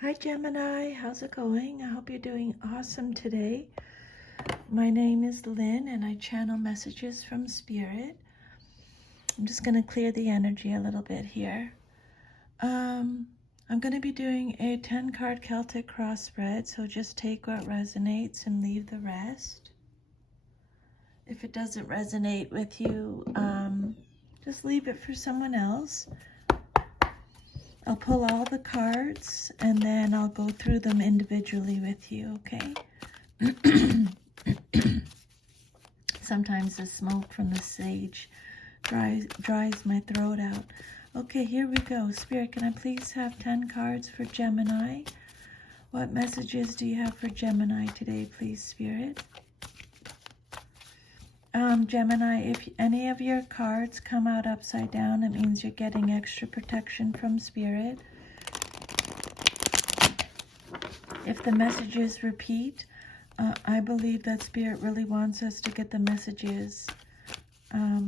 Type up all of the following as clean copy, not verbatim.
Hi Gemini, how's it going? I hope you're doing awesome today. My name is Lynn and I channel messages from Spirit. I'm just going to clear the energy a little bit here. I'm going to be doing a 10 card Celtic cross spread, so just take what resonates and leave the rest. If it doesn't resonate with you, just leave it for someone else. I'll pull all the cards and then I'll go through them individually with you, okay? Sometimes the smoke from the sage dries my throat out. Okay, here we go. Spirit, can I please have 10 cards for Gemini? What messages do you have for Gemini today, please, Spirit? Gemini, if any of your cards come out upside down, it means you're getting extra protection from Spirit. If the messages repeat, I believe that Spirit really wants us to get the messages.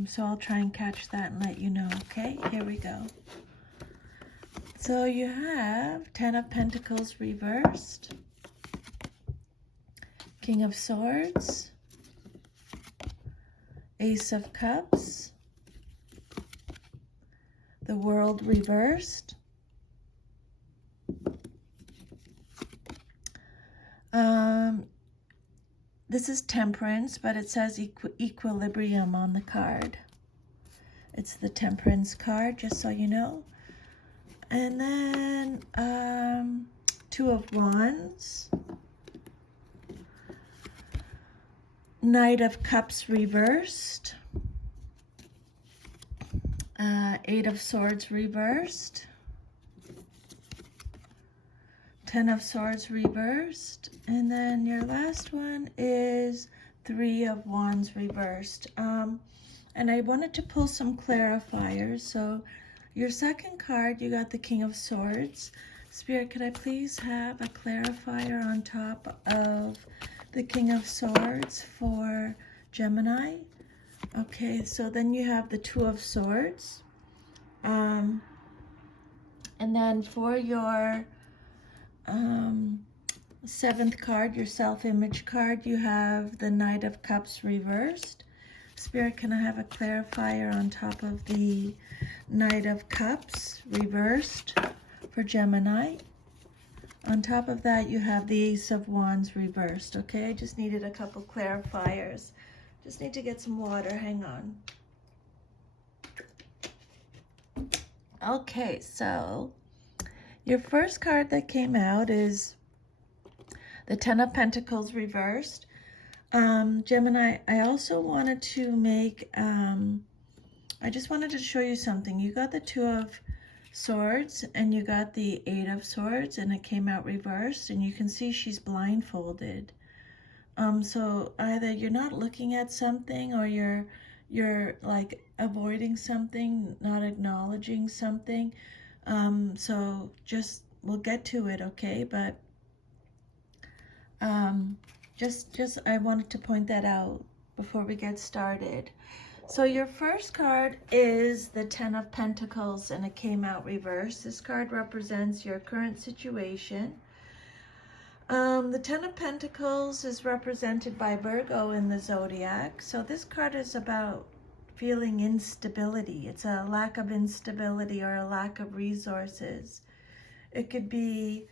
So I'll try and catch that and let you know, okay? Here we go. So you have 10 of Pentacles reversed, King of Swords, Ace of Cups, the World reversed, this is Temperance, but it says equilibrium on the card. It's the Temperance card, just so you know. And then Two of Wands, Knight of Cups reversed, Eight of Swords reversed, 10 of Swords reversed, and then your last one is Three of Wands reversed. And I wanted to pull some clarifiers. So your second card, you got the King of Swords. Spirit, could I please have a clarifier on top of the King of Swords for Gemini? Okay, so then you have the Two of Swords. And then for your seventh card, your self-image card, you have the Knight of Cups reversed. Spirit, can I have a clarifier on top of the Knight of Cups reversed for Gemini? On top of that, you have the Ace of Wands reversed, okay? I just needed a couple clarifiers. Just need to get some water, hang on. Okay, so your first card that came out is the 10 of Pentacles reversed. Gemini, I also wanted to make, I just wanted to show you something. You got the Two of Swords and you got the Eight of Swords and it came out reversed, and you can see she's blindfolded. So either you're not looking at something, or you're like avoiding something, not acknowledging something. So just, we'll get to it, okay? But just I wanted to point that out before we get started. So your first card is the 10 of Pentacles and it came out reversed. This card represents your current situation. The 10 of Pentacles is represented by Virgo in the zodiac. So this card is about feeling instability. It's a lack of instability or a lack of resources. It could be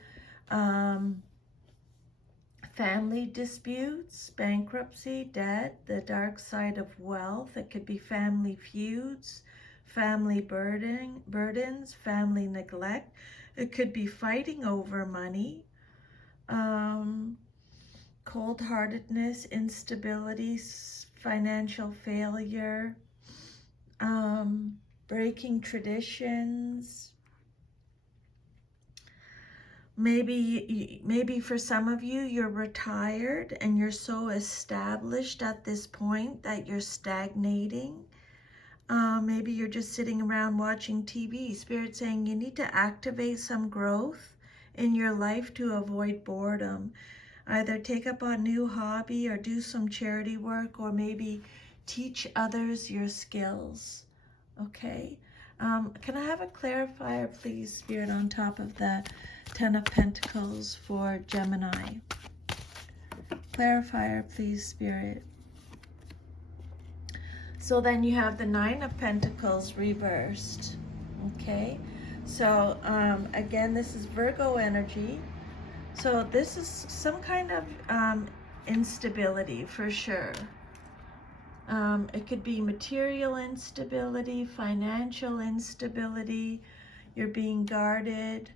family disputes, bankruptcy, debt, the dark side of wealth. It could be family feuds, family burdens, family neglect. It could be fighting over money, cold-heartedness, instability, financial failure, breaking traditions. Maybe for some of you, you're retired and you're so established at this point that you're stagnating. Maybe you're just sitting around watching TV. Spirit saying you need to activate some growth in your life to avoid boredom. Either take up a new hobby or do some charity work, or maybe teach others your skills, okay? Can I have a clarifier, please, Spirit, on top of the Ten of Pentacles for Gemini? Clarifier, please, Spirit. So then you have the Nine of Pentacles reversed. Okay, so again, this is Virgo energy. So this is some kind of instability for sure. It could be material instability, financial instability. You're being guarded.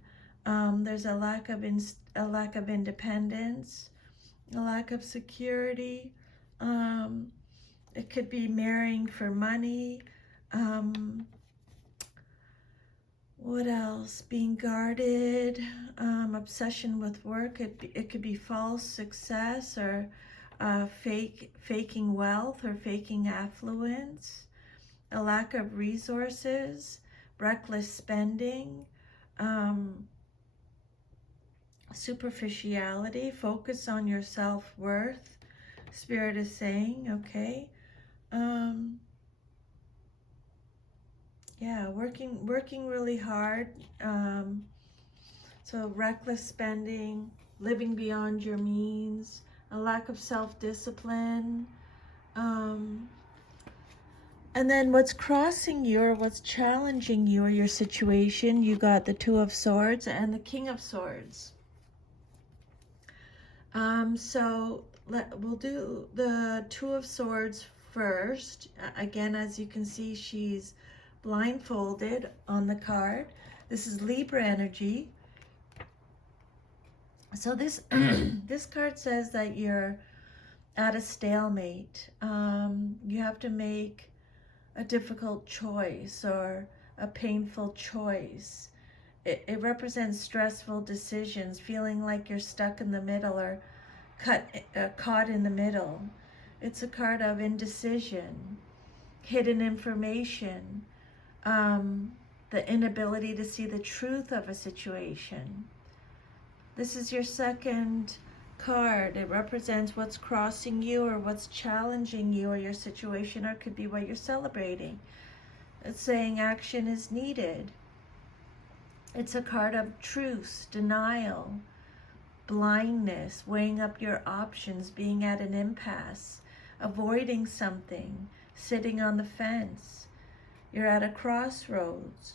There's a lack of independence, a lack of security. It could be marrying for money. What else? Being guarded, obsession with work. It could be false success or faking wealth or faking affluence, a lack of resources, reckless spending, superficiality, focus on your self-worth, Spirit is saying, okay? Yeah, working really hard. So reckless spending, living beyond your means, a lack of self-discipline. And then what's crossing you or what's challenging you or your situation, you got the Two of Swords and the King of Swords. So we'll do the Two of Swords first. Again, as you can see, she's blindfolded on the card. This is Libra energy. So this this card says that you're at a stalemate. You have to make a difficult choice or a painful choice. It represents stressful decisions, feeling like you're stuck in the middle or caught in the middle. It's a card of indecision, hidden information, the inability to see the truth of a situation. This is your second card. It represents what's crossing you or what's challenging you or your situation, or it could be what you're celebrating. It's saying action is needed. It's a card of truce, denial, blindness, weighing up your options, being at an impasse, avoiding something, sitting on the fence. You're at a crossroads.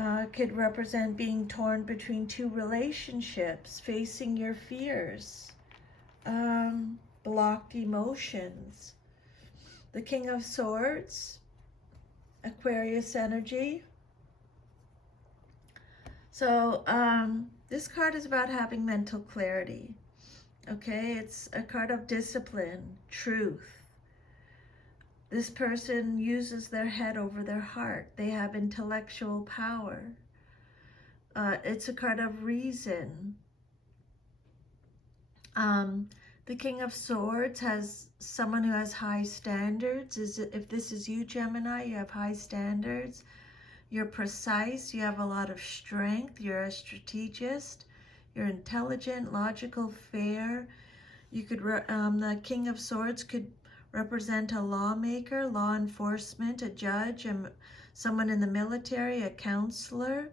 It could represent being torn between two relationships, facing your fears, blocked emotions. The King of Swords, Aquarius energy. So this card is about having mental clarity. Okay, it's a card of discipline, truth. This person uses their head over their heart. They have intellectual power. It's a card of reason. The King of Swords has someone who has high standards. If this is you, Gemini, you have high standards. You're precise. You have a lot of strength. You're a strategist. You're intelligent, logical, fair. You could, the King of Swords could represent a lawmaker, law enforcement, a judge, someone in the military, a counselor.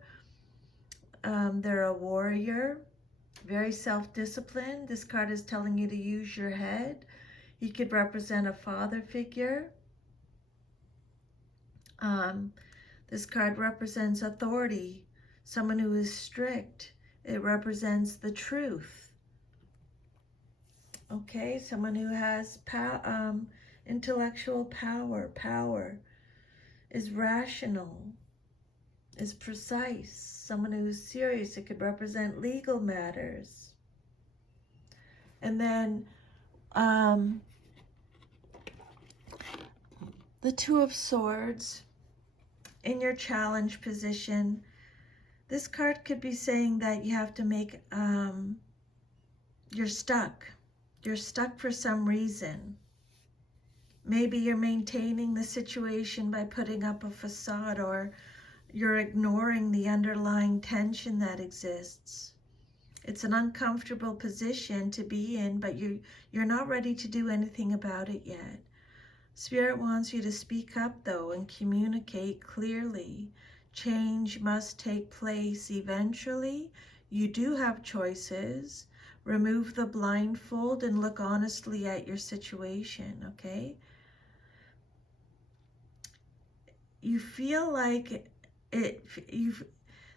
They're a warrior, very self-disciplined. This card is telling you to use your head. He could represent a father figure. This card represents authority, someone who is strict. It represents the truth. Okay, someone who has intellectual power, is rational, is precise, someone who is serious. It could represent legal matters. And then the Two of Swords in your challenge position. This card could be saying that you have to make, you're stuck. You're stuck for some reason. Maybe you're maintaining the situation by putting up a facade, or you're ignoring the underlying tension that exists. It's an uncomfortable position to be in, but you're not ready to do anything about it yet. Spirit wants you to speak up, though, and communicate clearly. Change must take place eventually. You do have choices. Remove the blindfold and look honestly at your situation, okay? You feel like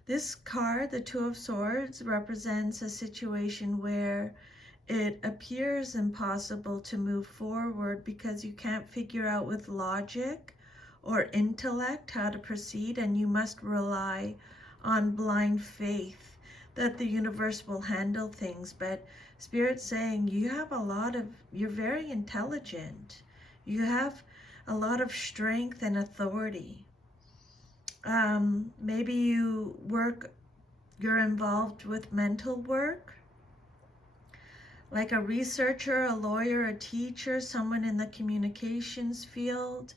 this card, the Two of Swords, represents a situation where it appears impossible to move forward because you can't figure out with logic or intellect how to proceed, and you must rely on blind faith that the universe will handle things. But Spirit's saying you're very intelligent. You have a lot of strength and authority. Maybe you're involved with mental work, like a researcher, a lawyer, a teacher, someone in the communications field,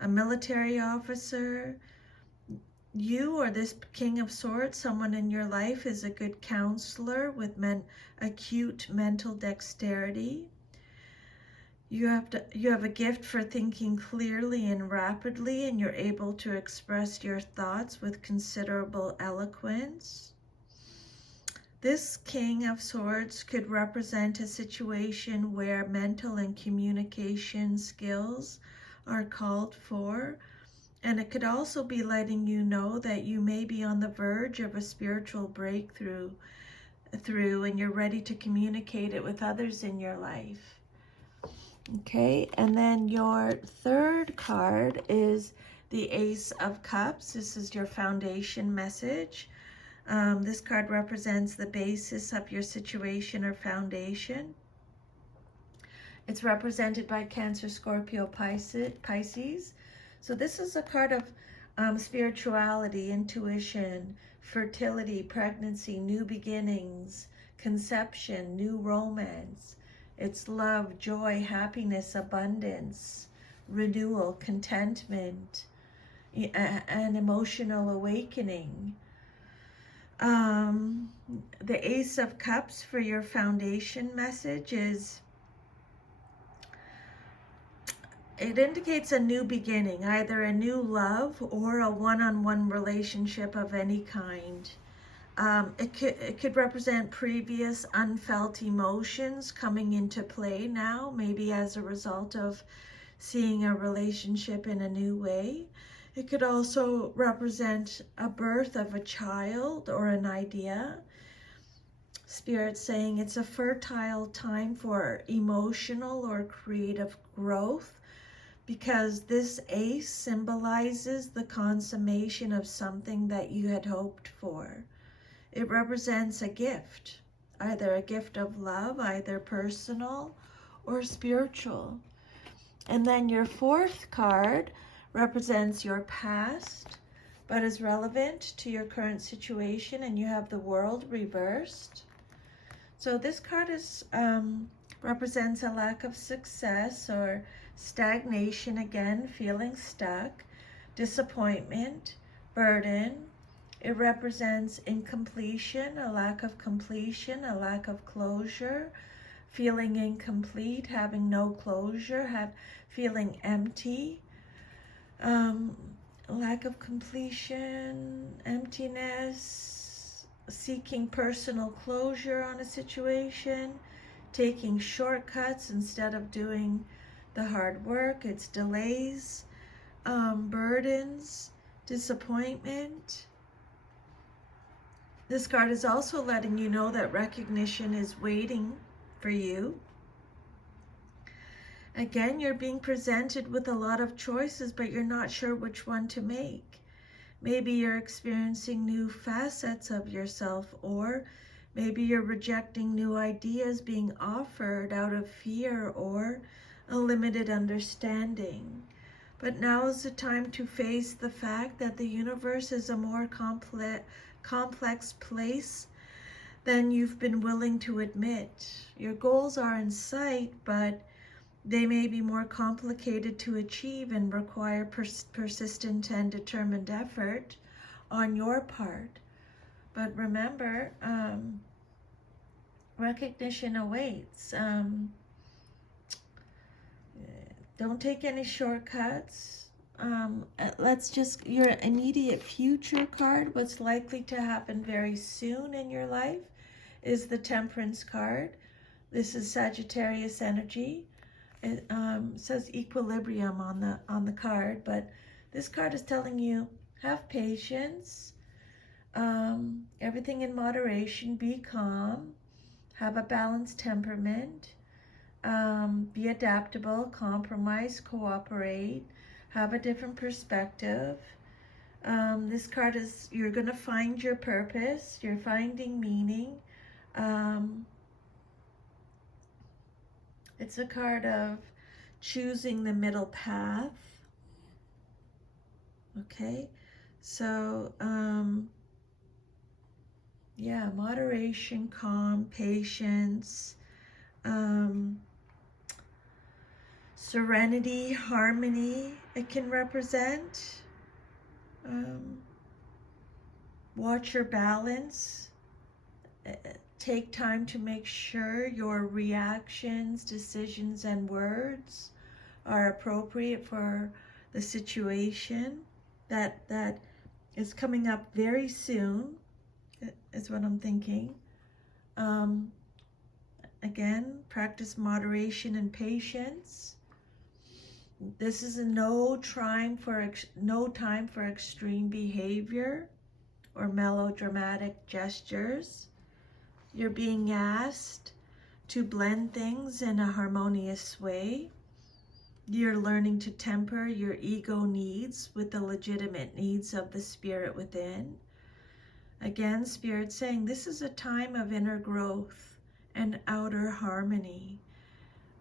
a military officer. You or this King of Swords, someone in your life, is a good counselor with acute mental dexterity. You have a gift for thinking clearly and rapidly, and you're able to express your thoughts with considerable eloquence. This King of Swords could represent a situation where mental and communication skills are called for, and it could also be letting you know that you may be on the verge of a spiritual breakthrough and you're ready to communicate it with others in your life. Okay, and then your third card is the Ace of Cups. This is your foundation message. This card represents the basis of your situation or foundation. It's represented by Cancer, Scorpio, Pisces. So this is a card of spirituality, intuition, fertility, pregnancy, new beginnings, conception, new romance. It's love, joy, happiness, abundance, renewal, contentment, and emotional awakening. The Ace of Cups for your foundation message it indicates a new beginning, either a new love or a one-on-one relationship of any kind. It could represent previous unfelt emotions coming into play now, maybe as a result of seeing a relationship in a new way. It could also represent a birth of a child or an idea. Spirit saying it's a fertile time for emotional or creative growth, because this ace symbolizes the consummation of something that you had hoped for. It represents a gift, either a gift of love, either personal or spiritual. And then your fourth card represents your past, but is relevant to your current situation, and you have the World reversed. So this card represents a lack of success or stagnation, again, feeling stuck, disappointment, burden. It represents incompletion, a lack of completion, a lack of closure, feeling incomplete, having no closure, feeling empty, lack of completion, emptiness, seeking personal closure on a situation, taking shortcuts instead of doing the hard work. It's delays, burdens, disappointment. This card is also letting you know that recognition is waiting for you. Again, you're being presented with a lot of choices, but you're not sure which one to make. Maybe you're experiencing new facets of yourself, or maybe you're rejecting new ideas being offered out of fear or a limited understanding. But now is the time to face the fact that the universe is a more complex place than you've been willing to admit. Your goals are in sight, but they may be more complicated to achieve and require persistent and determined effort on your part. But remember, recognition awaits. Don't take any shortcuts. Let's just, your immediate future card, what's likely to happen very soon in your life, is the Temperance card. This is Sagittarius energy. It says equilibrium on the card, but this card is telling you, have patience, everything in moderation, be calm, have a balanced temperament, be adaptable, compromise, cooperate, have a different perspective. This card is, you're going to find your purpose, you're finding meaning. It's a card of choosing the middle path. Okay, so yeah, moderation, calm, patience, serenity, harmony, it can represent. Watch your balance. Take time to make sure your reactions, decisions, and words are appropriate for the situation that is coming up very soon, is what I'm thinking. Again, practice moderation and patience. This is no time for extreme behavior or melodramatic gestures. You're being asked to blend things in a harmonious way. You're learning to temper your ego needs with the legitimate needs of the spirit within. Again, Spirit's saying this is a time of inner growth and outer harmony.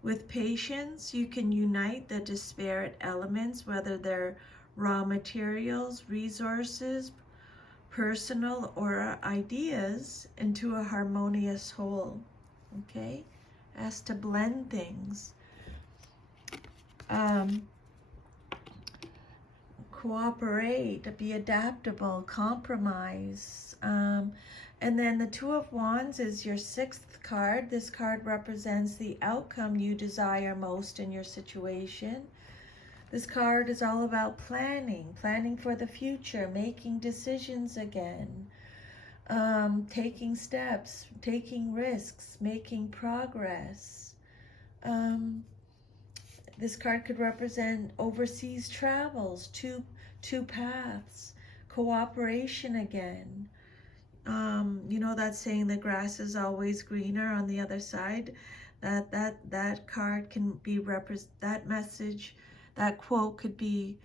With patience, you can unite the disparate elements, whether they're raw materials, resources, personal, or ideas, into a harmonious whole. Okay? As to blend things. Cooperate, be adaptable, compromise. And then the Two of Wands is your sixth card. This card represents the outcome you desire most in your situation. This card is all about planning for the future, making decisions again, taking steps, taking risks, making progress. This card could represent overseas travels, two paths, cooperation again. You know that saying, the grass is always greener on the other side? That card can be that message, that quote could be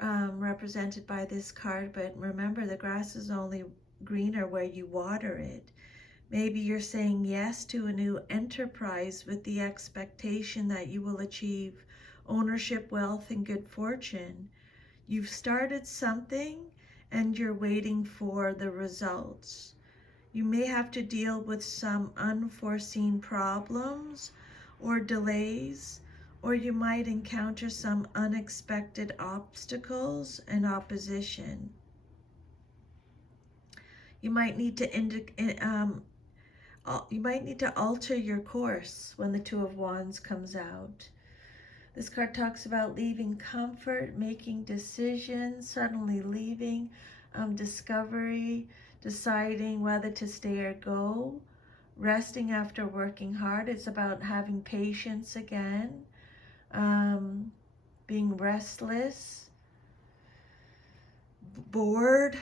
represented by this card. But remember, the grass is only greener where you water it. Maybe you're saying yes to a new enterprise with the expectation that you will achieve ownership, wealth, and good fortune. You've started something and you're waiting for the results. You may have to deal with some unforeseen problems or delays, or you might encounter some unexpected obstacles and opposition. You might need to alter your course when the Two of Wands comes out. This card talks about leaving comfort, making decisions, suddenly leaving, discovery, deciding whether to stay or go, resting after working hard. It's about having patience again, being restless, bored.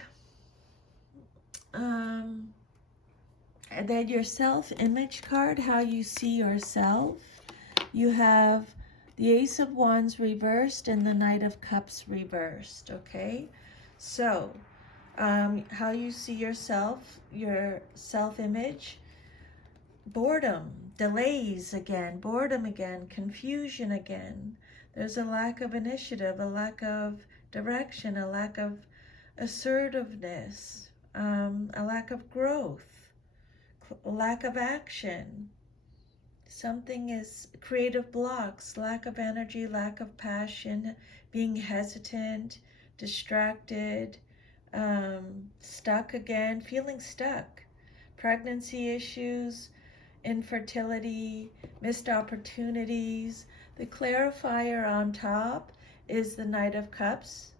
And then your self-image card, how you see yourself. You have the Ace of Wands reversed and the Knight of Cups reversed, okay? So, how you see yourself, your self-image, boredom, delays again, boredom again, confusion again. There's a lack of initiative, a lack of direction, a lack of assertiveness, a lack of growth, a lack of action. Something is creative blocks, lack of energy, lack of passion, being hesitant, distracted, stuck again, feeling stuck. Pregnancy issues, infertility, missed opportunities. The clarifier on top is the Knight of Cups.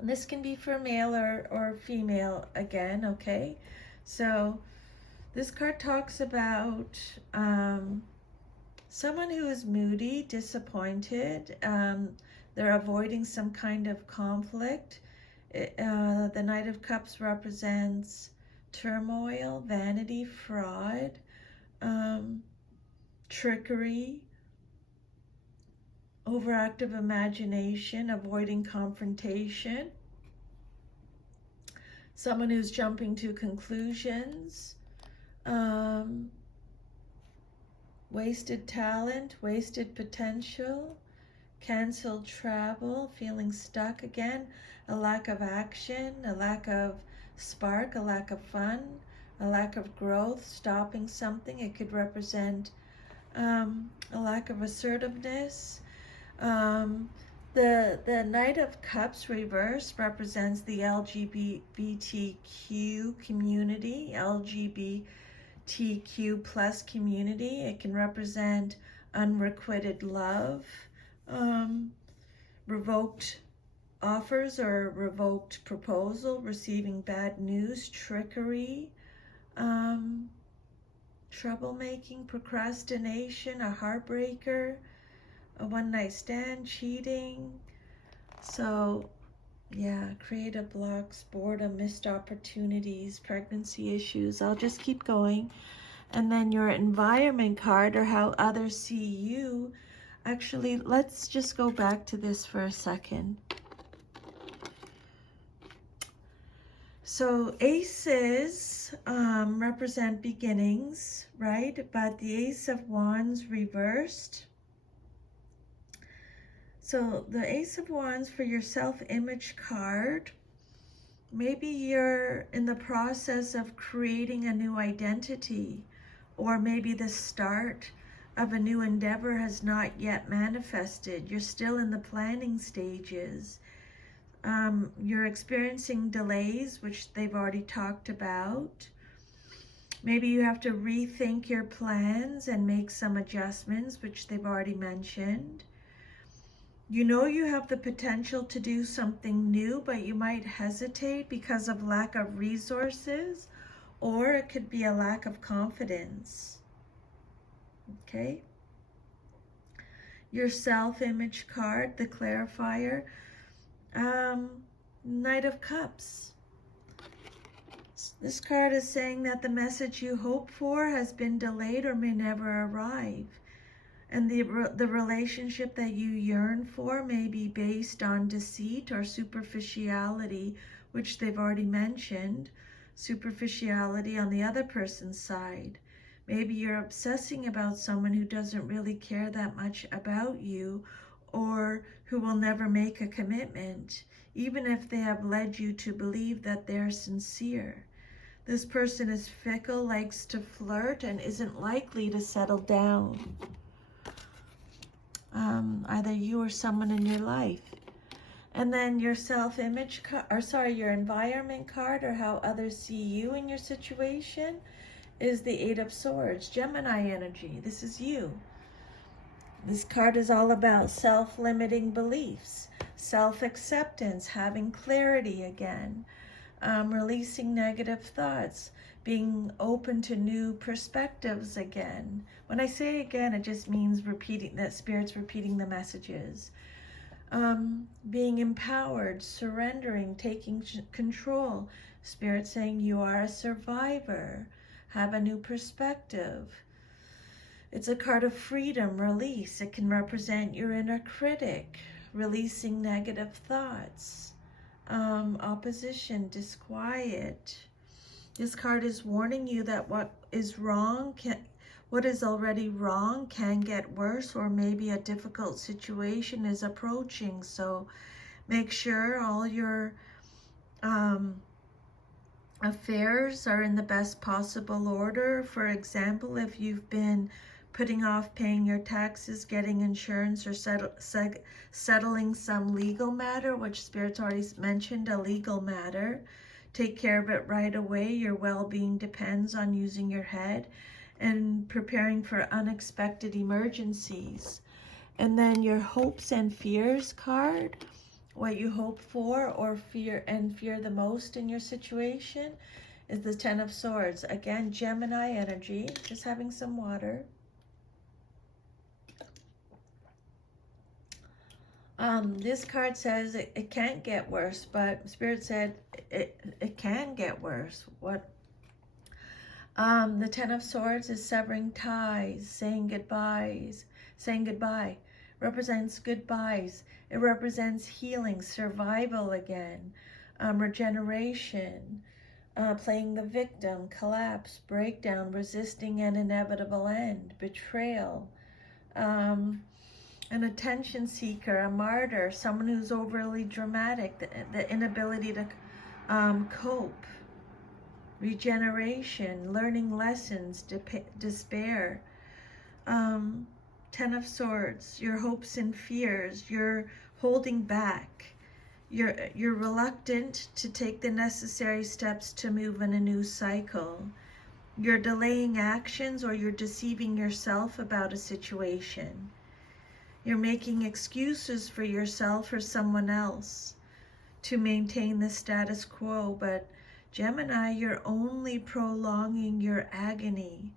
This can be for male or female again, okay? So this card talks about someone who is moody, disappointed. They're avoiding some kind of conflict. The Knight of Cups represents turmoil, vanity, fraud, trickery, overactive imagination, avoiding confrontation, someone who's jumping to conclusions, wasted talent, wasted potential, canceled travel, feeling stuck again, a lack of action, a lack of spark, a lack of fun, a lack of growth, stopping something. It could represent a lack of assertiveness. The Knight of Cups reverse represents the LGBTQ community, LGBTQ plus community. It can represent unrequited love, revoked offers or revoked proposal, receiving bad news, trickery, troublemaking, procrastination, a heartbreaker, a one-night stand, cheating. So yeah, creative blocks, boredom, missed opportunities, pregnancy issues. I'll just keep going. And then your environment card, or how others see you. Actually, let's just go back to this for a second. So aces represent beginnings, right? But the Ace of Wands reversed. So the Ace of Wands for your self-image card, maybe you're in the process of creating a new identity, or maybe the start of a new endeavor has not yet manifested. You're still in the planning stages. You're experiencing delays, which they've already talked about. Maybe you have to rethink your plans and make some adjustments, which they've already mentioned. You know you have the potential to do something new, but you might hesitate because of lack of resources, or it could be a lack of confidence. Okay? Your self-image card, the clarifier, Knight of Cups. This card is saying that the message you hope for has been delayed or may never arrive. And the relationship that you yearn for may be based on deceit or superficiality, which they've already mentioned. Superficiality on the other person's side. Maybe you're obsessing about someone who doesn't really care that much about you, or who will never make a commitment, even if they have led you to believe that they're sincere. This person is fickle, likes to flirt, and isn't likely to settle down. Either you or someone in your life. And then your self-image card, your environment card, or how others see you in your situation, is the Eight of Swords, Gemini energy. This is you. This card is all about self-limiting beliefs, self-acceptance, having clarity again, releasing negative thoughts, being open to new perspectives again. When I say again, it just means repeating, that Spirit's repeating the messages. Being empowered, surrendering, taking control. Spirit saying you are a survivor. Have a new perspective. It's a card of freedom, release. It can represent your inner critic, releasing negative thoughts. Opposition, disquiet. This card is warning you that what is already wrong can get worse, or maybe a difficult situation is approaching. So make sure all your affairs are in the best possible order. For example, if you've been putting off paying your taxes, getting insurance, or settling some legal matter, which Spirit's already mentioned, a legal matter, take care of it right away. Your well-being depends on using your head and preparing for unexpected emergencies. And then your hopes and fears card, what you hope for or fear the most in your situation, is the Ten of Swords. Again, Gemini energy, just having some water. This card says it can't get worse, but Spirit said it can get worse. What? The Ten of Swords is severing ties, saying goodbyes, saying goodbye. Represents goodbyes. It represents healing, survival again, regeneration, playing the victim, collapse, breakdown, resisting an inevitable end, betrayal, an attention seeker, a martyr, someone who's overly dramatic, the inability to cope, regeneration, learning lessons, despair. Ten of Swords, your hopes and fears, you're holding back. You're reluctant to take the necessary steps to move in a new cycle. You're delaying actions, or you're deceiving yourself about a situation. You're making excuses for yourself or someone else to maintain the status quo, but Gemini, you're only prolonging your agony.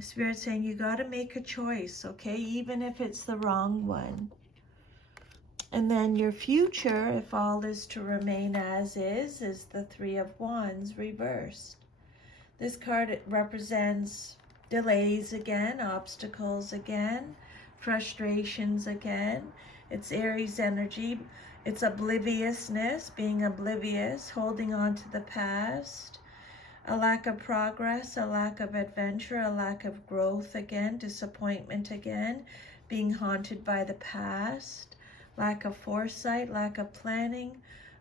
Spirit saying you got to make a choice, okay, even if it's the wrong one. And then your future, if all is to remain as is the Three of Wands reversed. This card represents delays again, obstacles again, frustrations again. It's Aries energy. It's obliviousness, being oblivious, holding on to the past, a lack of progress, a lack of adventure, a lack of growth again, disappointment again, being haunted by the past, lack of foresight, lack of planning,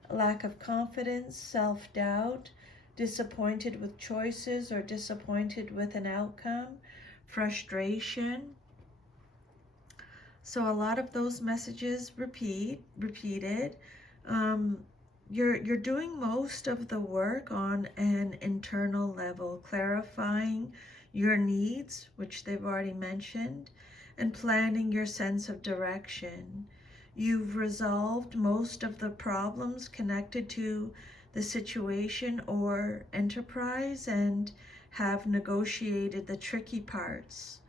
lack of confidence, self-doubt, disappointed with choices or disappointed with an outcome, frustration. So a lot of those messages repeated. You're doing most of the work on an internal level, clarifying your needs, which they've already mentioned, and planning your sense of direction. You've resolved most of the problems connected to the situation or enterprise and have negotiated the tricky parts.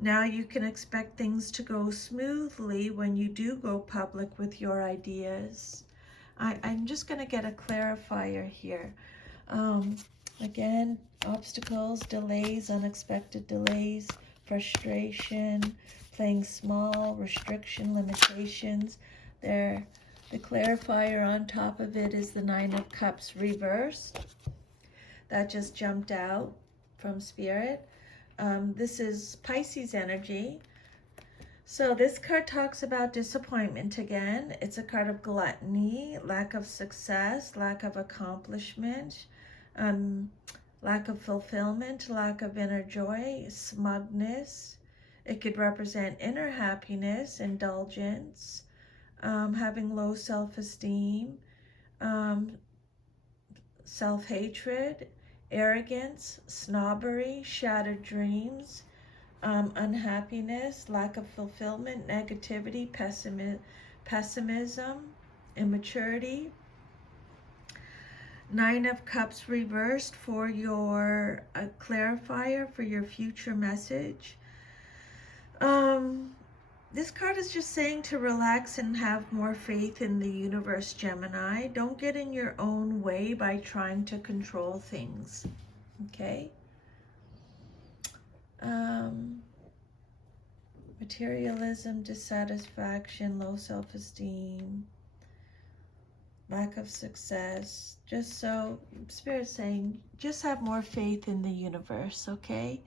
Now you can expect things to go smoothly when you do go public with your ideas. I'm just going to get a clarifier here. Again, obstacles, delays, unexpected delays, frustration, playing small, restriction, limitations. There, the clarifier on top of it is the Nine of Cups reversed. That just jumped out from Spirit. This is Pisces energy. So this card talks about disappointment again. It's a card of gluttony, lack of success, lack of accomplishment, lack of fulfillment, lack of inner joy, smugness. It could represent inner happiness, indulgence, having low self-esteem, self-hatred, arrogance, snobbery, shattered dreams, unhappiness, lack of fulfillment, negativity, pessimism, immaturity. Nine of Cups reversed for your clarifier for your future message. This card is just saying to relax and have more faith in the universe, Gemini. Don't get in your own way by trying to control things, okay? Materialism, dissatisfaction, low self-esteem, lack of success. Just so, Spirit's saying, just have more faith in the universe, okay?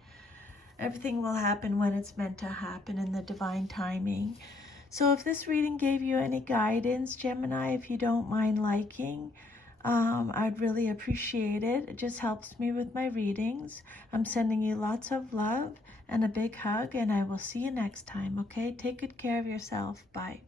Everything will happen when it's meant to happen in the divine timing. So if this reading gave you any guidance, Gemini, if you don't mind liking, I'd really appreciate it. It just helps me with my readings. I'm sending you lots of love and a big hug, and I will see you next time, okay? Take good care of yourself. Bye.